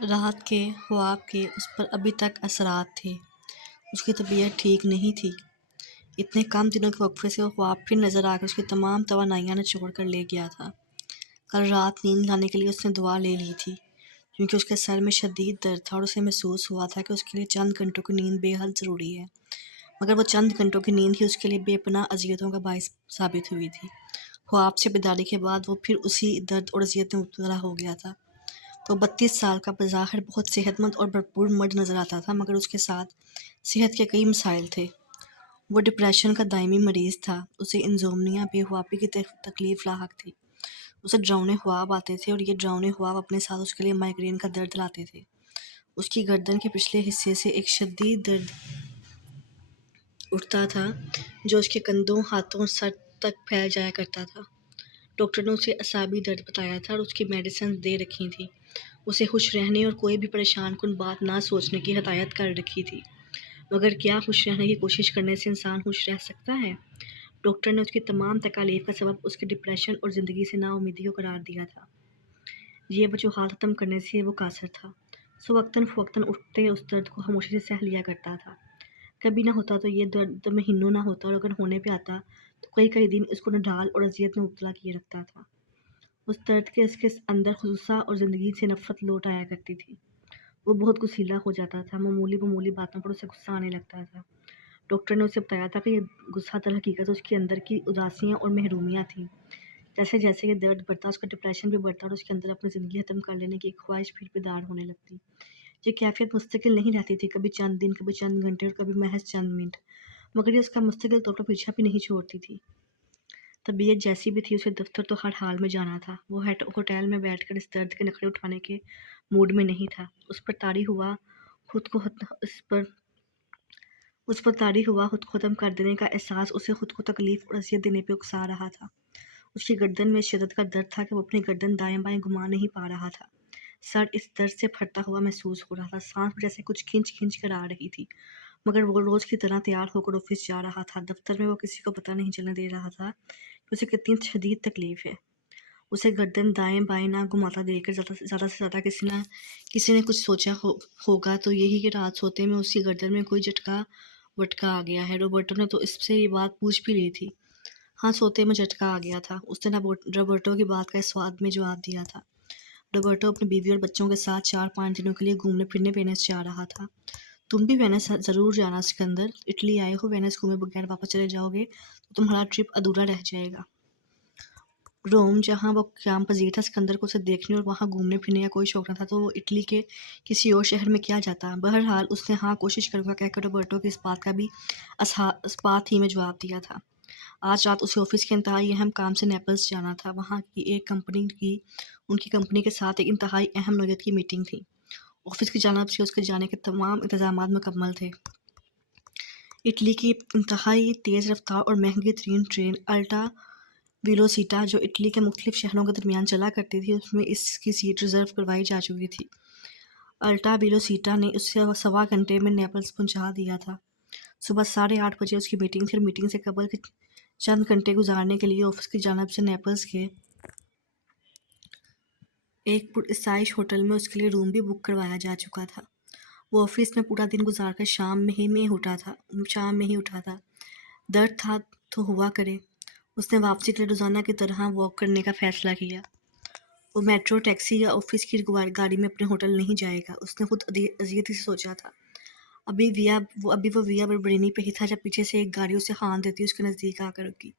رات کے خواب کے اس پر ابھی تک اثرات تھے۔ اس کی طبیعت ٹھیک نہیں تھی۔ اتنے کم دنوں کے وقفے سے وہ خواب پھر نظر آ کر اس کی تمام توانائیاں نچوڑ کر لے گیا تھا۔ کل رات نیند لانے کے لیے اس نے دعا لے لی تھی، کیونکہ اس کے سر میں شدید درد تھا اور اسے محسوس ہوا تھا کہ اس کے لیے چند گھنٹوں کی نیند بے حد ضروری ہے، مگر وہ چند گھنٹوں کی نیند ہی اس کے لیے بے پناہ اذیتوں کا باعث ثابت ہوئی تھی۔ خواب سے بیداری کے بعد وہ پھر اسی درد اور اذیت میں مبتلا ہو گیا تھا۔ وہ 32 سال کا بظاہر بہت صحت مند اور بھرپور مرد نظر آتا تھا، مگر اس کے ساتھ صحت کے کئی مسائل تھے۔ وہ ڈپریشن کا دائمی مریض تھا، اسے انزومنیا بے خوابی کی تکلیف لاحق تھی۔ اسے ڈراؤنے خواب آتے تھے اور یہ ڈراؤنے خواب اپنے ساتھ اس کے لیے مائیگرین کا درد لاتے تھے۔ اس کی گردن کے پچھلے حصے سے ایک شدید درد اٹھتا تھا جو اس کے کندھوں، ہاتھوں اور سر تک پھیل جایا کرتا تھا۔ ڈاکٹر نے اسے اعصابی درد بتایا تھا اور اس کی میڈیسنز دے رکھی تھیں۔ اسے خوش رہنے اور کوئی بھی پریشان کن بات نہ سوچنے کی ہدایت کر رکھی تھی۔ مگر کیا خوش رہنے کی کوشش کرنے سے انسان خوش رہ سکتا ہے؟ ڈاکٹر نے اس کی تمام تکالیف کا سبب اس کے ڈپریشن اور زندگی سے نا امیدی کو قرار دیا تھا۔ یہ وجوہات ختم کرنے سے وہ قاصر تھا۔ سو وقتاً فوقتاً اٹھتے اس درد کو خاموشی سے سہ لیا کرتا تھا۔ کبھی نہ ہوتا تو یہ درد مہینوں نہ ہوتا، اور اگر ہونے پہ آتا تو کئی دن اس کو نڈال اور اذیت میں مبتلا کیے رکھتا تھا۔ اس درد کے اس کے اندر غصہ اور زندگی سے نفرت لوٹ آیا کرتی تھی۔ وہ بہت غصیلا ہو جاتا تھا، معمولی باتوں پر اسے غصہ آنے لگتا تھا۔ ڈاکٹر نے اسے بتایا تھا کہ یہ غصہ در حقیقت اس کے اندر کی اداسیاں اور محرومیاں تھیں۔ جیسے جیسے یہ درد بڑھتا، اس کا ڈپریشن بھی بڑھتا اور اس کے اندر اپنی زندگی ختم کر لینے کی ایک خواہش پھر بیدار ہونے لگتی۔ یہ کیفیت مستقل نہیں رہتی تھی، کبھی چند دن، کبھی چند گھنٹے اور کبھی محض چند منٹ، مگر یہ اس کا مستقل طور پر پیچھا بھی نہیں چھوڑتی تھی۔ طبیعت جیسی بھی تھی، اسے دفتر تو ہر حال میں جانا تھا۔ وہ ہوٹل میں بیٹھ کر اس درد کے نخرے اٹھانے کے موڈ میں نہیں تھا۔ اس پر طاری ہوا خود کو ختم کر دینے کا احساس اسے خود کو تکلیف اور اذیت دینے پہ اکسا رہا تھا۔ اس کی گردن میں اس شدت کا درد تھا کہ وہ اپنی گردن دائیں بائیں گھما نہیں پا رہا تھا۔ سر اس درد سے پھٹتا ہوا محسوس ہو رہا تھا، سانس جیسے کچھ کھینچ کر آ رہی تھی، مگر وہ روز کی طرح تیار ہو کر آفس جا رہا تھا۔ دفتر میں وہ کسی کو پتہ نہیں چلنے دے رہا تھا کہ اسے کتنی شدید تکلیف ہے۔ اسے گردن دائیں بائیں نہ گھماتا دیکھ کر زیادہ سے زیادہ کسی نے کچھ سوچا ہوگا تو یہی کہ رات سوتے میں اس کی گردن میں کوئی جھٹکا وٹکا آ گیا ہے۔ روبرٹو نے تو اس سے یہ بات پوچھ بھی لی تھی۔ ہاں، سوتے میں جھٹکا آ گیا تھا، اس نے روبرٹو کی بات کا اس سواد میں جواب دیا تھا۔ روبرٹو اپنی بیوی اور بچوں کے ساتھ 4-5 دنوں کے لیے گھومنے پھرنے وینس جا رہا تھا۔ تم بھی وینس ضرور جانا سکندر، اٹلی آئے ہو، وینس گھومے بغیر واپس چلے جاؤ گے تو تمہارا ٹرپ ادھورا رہ جائے گا۔ روم، جہاں وہ قیام پذیر تھا، سکندر کو اسے دیکھنے اور وہاں گھومنے پھرنے کا کوئی شوق نہ تھا، تو وہ اٹلی کے کسی اور شہر میں کیا جاتا۔ بہرحال اس نے ہاں کوشش کروں گا کہہ کر روبرٹو کی اس بات کا بھی اسپات ہی میں جواب دیا تھا۔ آج رات اسے آفس کے انتہائی اہم کام سے نیپلز جانا تھا۔ وہاں کی ان کی کمپنی کے ساتھ ایک انتہائی اہم نوعیت کی میٹنگ تھی۔ آفس کی جانب سے اس کے جانے کے تمام انتظامات مکمل تھے۔ اٹلی کی انتہائی تیز رفتار اور مہنگی ترین ٹرین الٹا ویلوسیٹا، جو اٹلی کے مختلف شہروں کے درمیان چلا کرتی تھی، اس میں اس کی سیٹ ریزرو کروائی جا چکی تھی۔ الٹا ویلوسیٹا نے اسے 1.25 گھنٹے میں نیپلز پہنچا دیا تھا۔ صبح 8:30 بجے اس کی میٹنگ تھی اور میٹنگ سے قبل کے چند گھنٹے گزارنے کے لیے آفس کی جانب سے نیپلز کے ایک پراسائش ہوٹل میں اس کے لیے روم بھی بک کروایا جا چکا تھا۔ وہ آفس میں پورا دن گزار کر شام میں ہی اٹھا تھا۔ درد تھا تو ہوا کرے۔ اس نے واپسی کے لیے روزانہ کی طرح واک کرنے کا فیصلہ کیا۔ وہ میٹرو، ٹیکسی یا آفس کی گاڑی میں اپنے ہوٹل نہیں جائے گا، اس نے خود اذیتی سے سوچا تھا۔ ابھی وہ ویا بربرینی پہ ہی تھا جب پیچھے سے ایک گاڑی اسے ہارن دیتی اس کے نزدیک آ کر رکی۔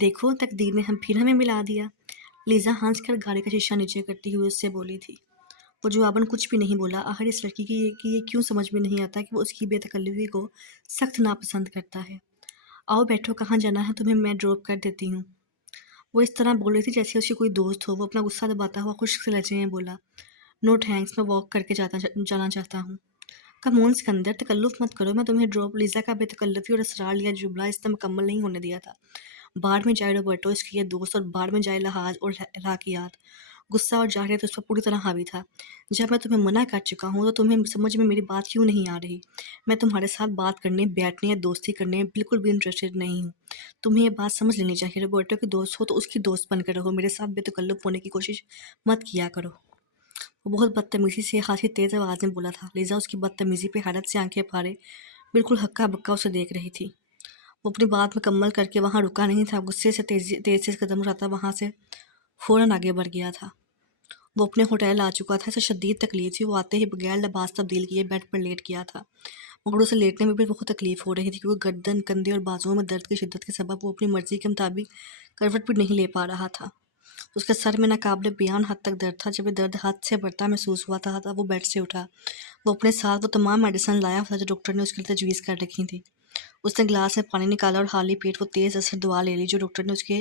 دیکھو، تقدیر نے پھر ہمیں ملا دیا، لیزا ہنس کر گاڑی کا شیشہ نیچے کرتی ہوئی اس سے بولی تھی۔ وہ جواباً کچھ بھی نہیں بولا۔ آخر اس لڑکی کی یہ کیوں سمجھ میں نہیں آتا کہ وہ اس کی بے تکلفی کو سخت ناپسند کرتا ہے۔ آؤ بیٹھو، کہاں جانا ہے تمہیں، میں ڈراپ کر دیتی ہوں۔ وہ اس طرح بول رہی تھی جیسے اس کی کوئی دوست ہو۔ وہ اپنا غصہ دباتا ہوا خشک سے لہجے میں بولا، نو تھینکس، میں واک کر کے جانا چاہتا ہوں۔ کم آن سکندر، تکلف مت کرو، میں تمہیں ڈراپ۔ لیزا کا بے تکلفی اور اسرار لیا جملہ اس نے مکمل نہیں ہونے دیا تھا۔ باڑ میں جائے روبرٹو، اس کی یہ دوست، اور باڑ میں جائے لحاظ اور اخلاقیات۔ غصہ اور جاہلیت اس پر پوری طرح حاوی تھا۔ جب میں تمہیں منع کر چکا ہوں تو تمہیں سمجھ میں میری بات کیوں نہیں آ رہی؟ میں تمہارے ساتھ بات کرنے، بیٹھنے یا دوستی کرنے میں بالکل بھی انٹرسٹڈ نہیں ہوں۔ تمہیں یہ بات سمجھ لینی چاہیے، روبرٹو کی دوست ہو تو اس کی دوست بن کر رہو، میرے ساتھ بے تکلف ہونے کی کوشش مت کیا کرو۔ وہ بہت بدتمیزی سے خاصی تیز آواز میں بولا تھا۔ لیزا اس کی بدتمیزی پہ حیرت سے آنکھیں پھاڑے بالکل ہکا بکا اسے دیکھ رہی تھی۔ وہ اپنی بات مکمل کر کے وہاں رکا نہیں تھا، غصے سے تیز سے قدم اٹھاتا وہاں سے فوراً آگے بڑھ گیا تھا۔ وہ اپنے ہوٹل آ چکا تھا، اسے شدید تکلیف تھی۔ وہ آتے ہی بغیر لباس تبدیل کیے بیڈ پر لیٹ گیا تھا، مگر اسے لیٹنے میں بھی بہت تکلیف ہو رہی تھی کیونکہ گردن، کندھے اور بازوؤں میں درد کی شدت کے سبب وہ اپنی مرضی کے مطابق کروٹ بھی نہیں لے پا رہا تھا۔ اس کے سر میں ناقابل بیان حد تک درد تھا۔ جب یہ درد حد سے بڑھتا محسوس ہوا تھا تب وہ بیڈ سے اٹھا۔ وہ اپنے ساتھ وہ تمام میڈیسن لایا ہوا تھا جو ڈاکٹر نے اس کے لیے تجویز کر رکھی تھی۔ اس نے گلاس میں پانی نکالا اور خالی پیٹ وہ تیز اثر دوا لے لی جو ڈاکٹر نے اس کے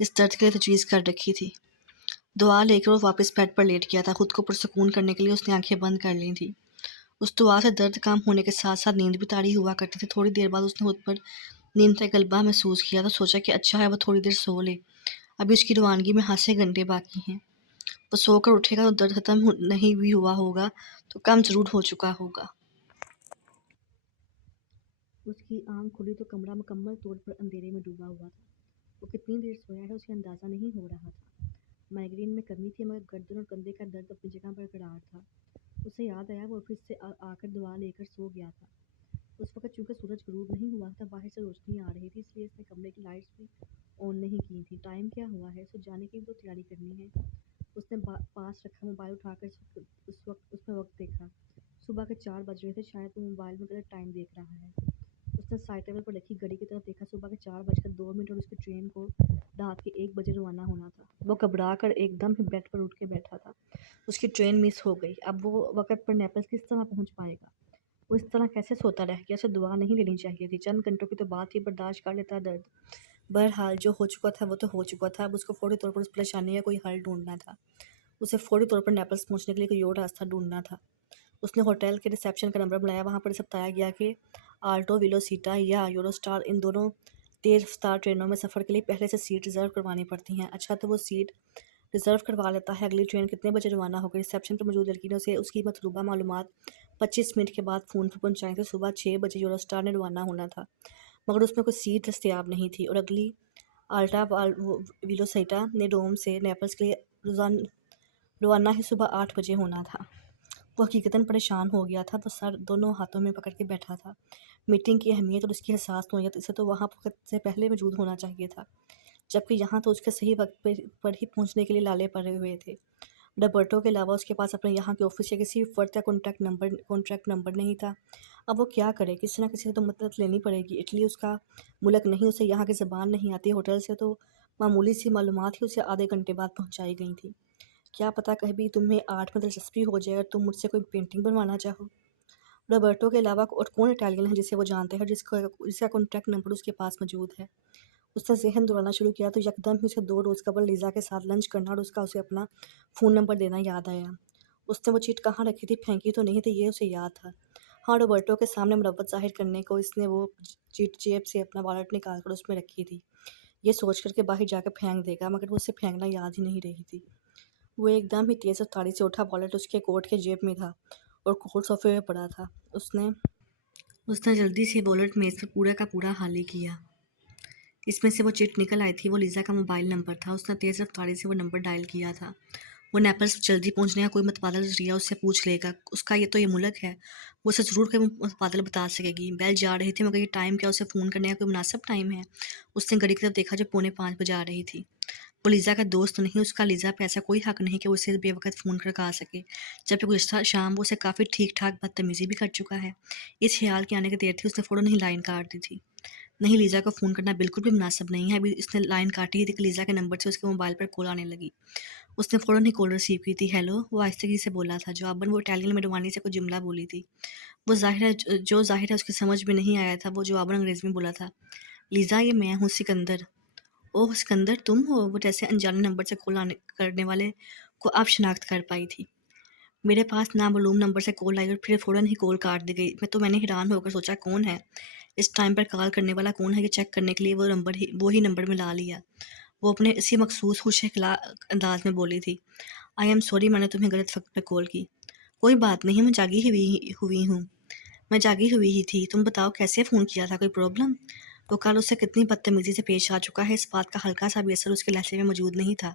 اس درد کے لیے تجویز کر رکھی تھی۔ دعا لے کر وہ واپس بیڈ پر لیٹ گیا تھا۔ خود کو پرسکون کرنے کے لیے اس نے آنکھیں بند کر لی تھیں۔ اس دعا سے درد کم ہونے کے ساتھ ساتھ نیند بھی طاری ہوا کرتی تھی۔ تھوڑی دیر بعد اس نے خود پر نیند کا غلبہ محسوس کیا تو سوچا کہ اچھا ہے وہ تھوڑی دیر سو لے، ابھی اس کی روانگی میں 8 گھنٹے باقی ہیں۔ وہ سو کر اٹھے گا تو درد ختم نہیں بھی ہوا ہوگا تو کم ضرور ہو چکا ہوگا۔ اس کی آنکھ کھلی تو کمرہ مکمل طور پر اندھیرے میں ڈوبا ہوا تھا۔ وہ کتنی دیر سویا ہے اسے اندازہ نہیں ہو رہا تھا۔ مائیگرین میں کمی تھی مگر گردن اور کندھے کا درد اپنی جگہ برقرار تھا۔ اسے یاد آیا وہ آفس سے آ کر دوا لے کر سو گیا تھا۔ اس وقت چونکہ سورج غروب نہیں ہوا تھا، باہر سے روشنی آ رہی تھی، اس لیے اس نے کمرے کی لائٹس بھی آن نہیں کی تھی۔ ٹائم کیا ہوا ہے؟ اسے جانے کی بھی تو تیاری کرنی ہے۔ اس نے پاس رکھا موبائل اٹھا کر اس میں وقت دیکھا۔ صبح کے 4 بج رہے تھے، شاید وہ موبائل میں غلط ٹائم دیکھ رہا ہے۔ اس نے سائڈ ٹیبل پر رکھی گھڑی کی طرف دیکھا۔ صبح کے 4:02 اور اس کی ٹرین کو رات کے 1 بجے روانہ ہونا تھا۔ وہ گھبرا کر ایک دم ہی بیڈ پر اٹھ کے بیٹھا تھا۔ اس کی ٹرین مس ہو گئی۔ اب وہ وقت پر نیپلز کس طرح پہنچ پائے گا؟ وہ اس طرح کیسے سوتا رہ گیا؟ اسے دعا نہیں لینی چاہیے تھی۔ چند گھنٹوں کی تو بات ہی، برداشت کر لیتا درد۔ بہرحال جو ہو چکا تھا وہ تو ہو چکا تھا، اب اس کو فوری طور پر اس پریشانی کا کوئی حل ڈھونڈنا تھا۔ اسے فوری طور پر نیپلز پہنچنے کے لیے کوئی اور راستہ ڈھونڈنا تھا۔ اس نے ہوٹل کے ریسیپشن کا نمبر بلایا۔ وہاں پر اسے بتایا گیا کہ آلٹو ویلوسیٹا یا یوروسٹار ان دونوں تیز رفتار ٹرینوں میں سفر کے لیے پہلے سے سیٹ ریزرو کروانی پڑتی ہیں۔ اچھا تو وہ سیٹ ریزرو کروا لیتا ہے۔ اگلی ٹرین کتنے بجے روانہ ہوگی؟ ریسیپشن پر موجود لڑکی نے اسے اس کی مطلوبہ معلومات 25 منٹ کے بعد فون پر پہنچائی تھی۔ صبح 6 بجے یوروسٹار نے روانہ ہونا تھا مگر اس میں کوئی سیٹ دستیاب نہیں تھی اور اگلی آلٹا ویلوسیٹا نے روم سے نیپلز کے لیے روانہ ہی صبح 8 بجے ہونا تھا۔ وہ حقیقتاً پریشان ہو گیا تھا۔ وہ سر دونوں ہاتھوں میں پکڑ کے بیٹھا تھا۔ میٹنگ کی اہمیت اور اس کی حساس نوعیت، اسے تو وہاں وقت سے پہلے موجود ہونا چاہیے تھا، جبکہ یہاں تو اس کے صحیح وقت پر ہی پہنچنے کے لیے لالے پڑے ہوئے تھے۔ روبرٹو کے علاوہ اس کے پاس اپنے یہاں کے آفس یا کسی فرد کا کانٹیکٹ نمبر نہیں تھا۔ اب وہ کیا کرے؟ کسی نہ کسی سے تو مدد لینی پڑے گی۔ اٹلی اس کا ملک نہیں، اسے یہاں کی زبان نہیں آتی۔ ہوٹل سے تو معمولی سی معلومات ہی اسے آدھے گھنٹے بعد پہنچائی گئی تھی۔ کیا پتہ کبھی تمہیں آرٹ میں دلچسپی ہو جائے اور تم مجھ سے کوئی پینٹنگ بنوانا چاہو۔ روبرٹو کے علاوہ اور کون اٹالین ہے جسے وہ جانتے ہیں، جس کا کانٹیکٹ نمبر اس کے پاس موجود ہے؟ اس نے ذہن دوڑانا شروع کیا تو یکدم ہی اسے 2 روز قبل لیزا کے ساتھ لنچ کرنا اور اس کا اسے اپنا فون نمبر دینا یاد آیا۔ اس نے وہ چیٹ کہاں رکھی تھی؟ پھینکی تو نہیں تھی، یہ اسے یاد تھا۔ ہاں، روبرٹو کے سامنے مروت ظاہر کرنے کو اس نے وہ چیٹ جیب سے اپنا والیٹ نکال کر اس میں رکھی تھی، یہ سوچ کر کہ باہر جا کے پھینک دے گا، مگر وہ اسے پھینکنا یاد ہی نہیں رہی تھی۔ وہ ایک دم ہی تیز رفتاری سے اٹھا۔ والیٹ اس کے کوٹ کے جیب میں تھا اور کوٹ صوفے میں پڑا تھا۔ اس نے جلدی سے والیٹ میز پر پورا کا پورا خالی کیا۔ اس میں سے وہ چٹ نکل آئی تھی، وہ لیزا کا موبائل نمبر تھا۔ اس نے تیز رفتاری سے وہ نمبر ڈائل کیا تھا۔ وہ نیپلز جلدی پہنچنے کا کوئی متبادل ذریعہ اس سے پوچھ لے گا، اس کا یہ تو یہ ملک ہے، وہ اسے ضرور کوئی متبادل بتا سکے گی۔ بیل جا رہی تھی مگر یہ ٹائم کیا اسے فون کرنے کا کوئی مناسب ٹائم ہے؟ اس نے گھڑی کی طرف دیکھا جو 4:45 بجا رہی تھی۔ وہ لیزا کا دوست نہیں، اس کا لیزا پہ ایسا کوئی حق نہیں کہ وہ اسے بے وقت فون کر کہا سکے، جبکہ گزشتہ شام وہ اسے کافی ٹھیک ٹھاک بدتمیزی بھی کر چکا ہے۔ اس خیال کے آنے کی دیر تھی، اس نے فوراً ہی لائن کاٹ دی تھی۔ نہیں، لیزا کو فون کرنا بالکل بھی مناسب نہیں ہے۔ ابھی اس نے لائن کاٹی ہی تھی کہ لیزا کے نمبر سے اس کے موبائل پر کال آنے لگی۔ اس نے فوراً ہی کال ریسیو کی تھی۔ ہیلو، وہ آہستگی سے بولا تھا۔ جواباً وہ اٹالین میں روانی سے کوئی جملہ بولی تھی، جو ظاہر ہے اس کی سمجھ میں نہیں آیا تھا۔ وہ جواباً انگریزی میں بولا تھا، لیزا یہ میں ہوں، سکندر۔ اوہ سکندر تم ہو؟ وہ جیسے انجانے نمبر سے کال کرنے والے کو اب شناخت کر پائی تھی۔ میرے پاس نامعلوم نمبر سے کال آئی اور پھر فوراً ہی کال کاٹ دی گئی۔ میں نے حیران ہو کر سوچا کون ہے اس ٹائم پر کال کرنے والا، کون ہے یہ چیک کرنے کے لیے وہی نمبر ملا لیا۔ وہ اپنے اسی مخصوص خوش اخلاق انداز میں بولی تھی، آئی ایم سوری، میں نے تمہیں غلط وقت پہ کال کی۔ کوئی بات نہیں، میں جاگی ہوئی ہی تھی۔ تم بتاؤ کیسے فون کیا تھا؟ کوئی پرابلم؟ وہ کل اس سے کتنی بدتمیزی سے پیش آ چکا ہے، اس بات کا ہلکا سا بھی اثر اس کے لہجے میں موجود نہیں تھا۔